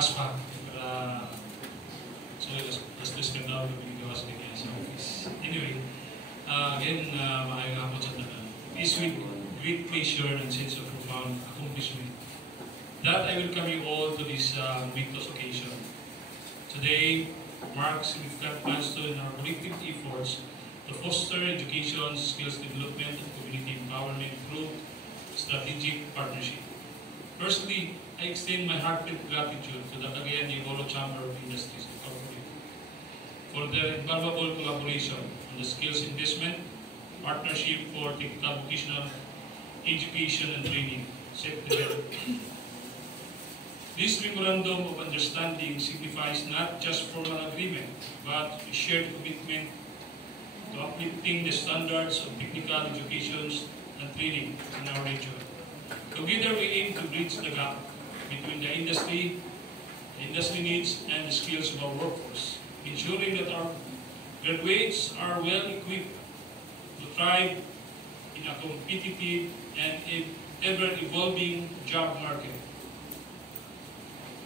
ASPA para las tres kandao na binigawas niya sa office. Anyway, again, maayong hapon sa tanan. It is with great pleasure and sense of profound accomplishment that I welcome you all to this momentous occasion. Today marks significant milestone in our collective efforts to foster education, skills development, and community empowerment through strategic partnership. Firstly, I extend my heartfelt gratitude to the Cagayan de Oro Chamber of Industries Incorporated for their invaluable collaboration on the skills investment, partnership for technical vocational education and training, SEPTEVET. This memorandum of understanding signifies not just formal agreement, but a shared commitment to uplifting the standards of technical education and training in our region. Together we aim to bridge the gap between the industry needs and the skills of our workforce, ensuring that our graduates are well equipped to thrive in a competitive and ever-evolving job market.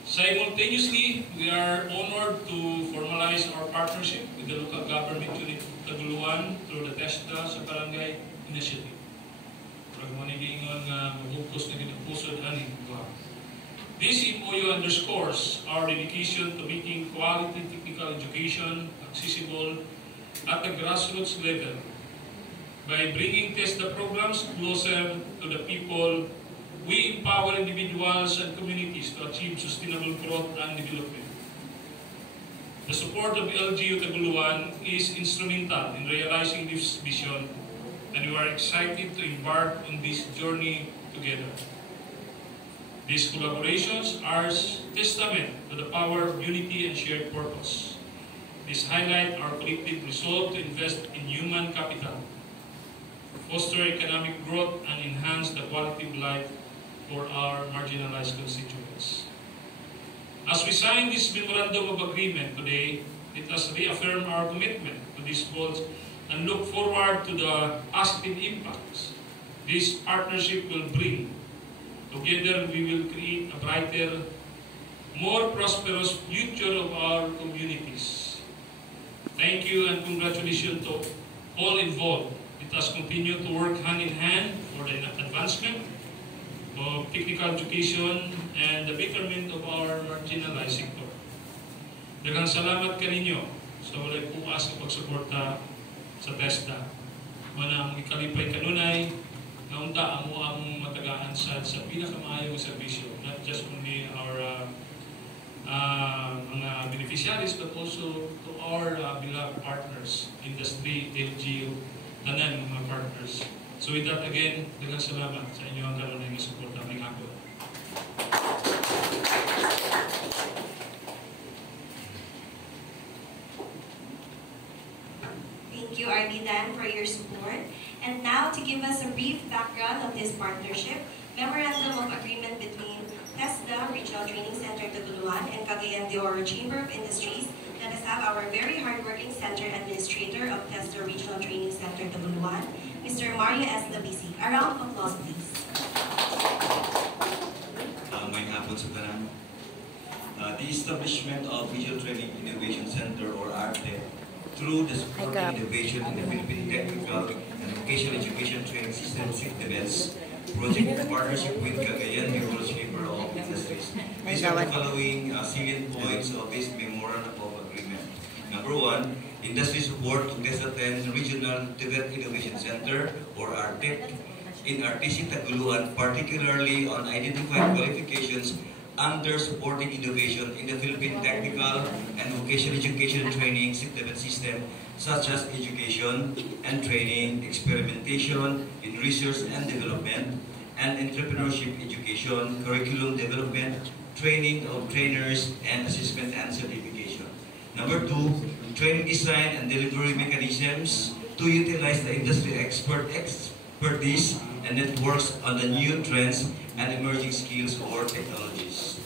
Simultaneously, we are honored to formalize our partnership with the local government unit of Taguluan through the TESDA sa Barangay Initiative. This MOU underscores our dedication to making quality technical education accessible at the grassroots level by bringing TESDA programs closer to the people. We empower individuals and communities to achieve sustainable growth and development. The support of LGU Taguluan is instrumental in realizing this vision, and we are excited to embark on this journey together. These collaborations are testament to the power of unity and shared purpose. These highlight our collective resolve to invest in human capital, foster economic growth, and enhance the quality of life for our marginalized constituents. As we sign this memorandum of agreement today, let us reaffirm our commitment to these goals and look forward to the positive impacts this partnership will bring. Together, we will create a brighter, more prosperous future of our communities. Thank you and congratulations to all involved. Let us continue to work hand in hand for the advancement of technical education and the betterment of our marginalized sector. Daghang salamat kaninyo sa walay puas na pagsuporta sa TESDA. Manang ikalipay kanunay, naunta ang muang matagaan sa pinakamaayong serbisyo, not just only our mga beneficiaries, but also to our beloved partners, industry, LGU, tanan mga partners. So with that again, daghang salamat sa inyo ang kanunay nga suporta aming ako. Thank you, RD Dan, for your support. And now, to give us a brief background of this partnership, Memorandum of Agreement between TESDA Regional Training Center Taguluan and Cagayan de Oro Chamber of Industries. Let us have our very hardworking Center Administrator of TESDA Regional Training Center Taguluan, Mr. Mario S. Labisi. A round of applause, please. May hapon sa tanan. The establishment of Regional Training Innovation Center, or ARTE, through the supporting innovation in the Philippine Technical and Vocational Education Training System, SEPTEVET, project in partnership with Cagayan de Oro Chamber of Industries. These are the following salient points of this memorandum of agreement. Number one, industry support to TESDA 10 Regional TVET Innovation Center, or ARTEC, in RTC Taguluan, particularly on identified qualifications under supporting innovation in the Philippine Technical and Vocational Education Training SEPTEVET system, such as education and training, experimentation in research and development, and entrepreneurship education, curriculum development, training of trainers, and assessment and certification. Number two, training design and delivery mechanisms to utilize the industry expertise and networks on the new trends and emerging skills or technologies.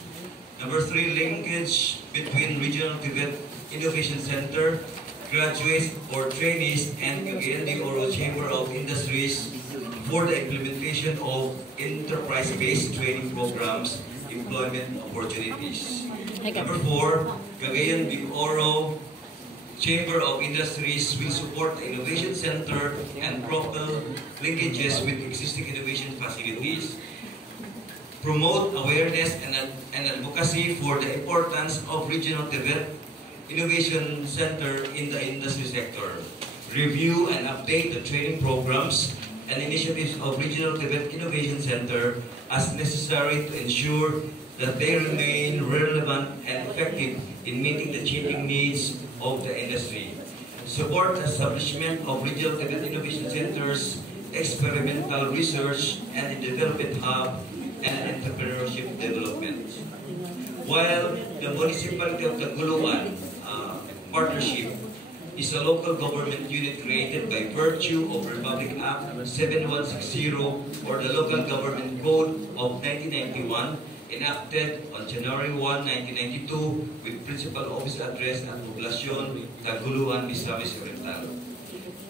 Number three, linkage between Regional TVET Innovation Center, graduates or trainees, and Cagayan de Oro Chamber of Industries for the implementation of enterprise-based training programs, employment opportunities. Number 4, Cagayan de Oro Chamber of Industries will support the Innovation Center and propel linkages with existing innovation facilities, promote awareness and advocacy for the importance of regional innovation center in the industry sector, review and update the training programs and initiatives of Regional Tibet Innovation Center as necessary to ensure that they remain relevant and effective in meeting the changing needs of the industry. Support the establishment of Regional Tibet Innovation Centers, experimental research and development hub, and entrepreneurship development. While the municipality of Taguluan partnership is a local government unit created by virtue of Republic Act 7160 or the Local Government Code of 1991, enacted on January 1, 1992 with principal office address at Poblacion, Taguluan, Misamis Oriental.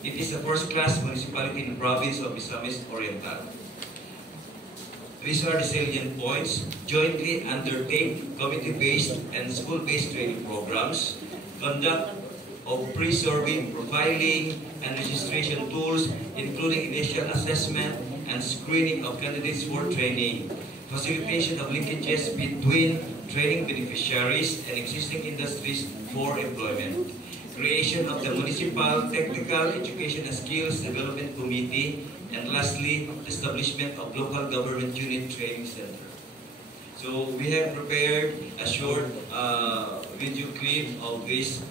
It is a first-class municipality in the province of Misamis Oriental. These are the salient points. Jointly undertake committee-based and school-based training programs, conduct of pre-serving, profiling, and registration tools, including initial assessment and screening of candidates for training, facilitation of linkages between training beneficiaries and existing industries for employment, creation of the Municipal Technical Education and Skills Development Committee, and lastly, the establishment of Local Government Unit Training Center. So we have prepared a short video clip of this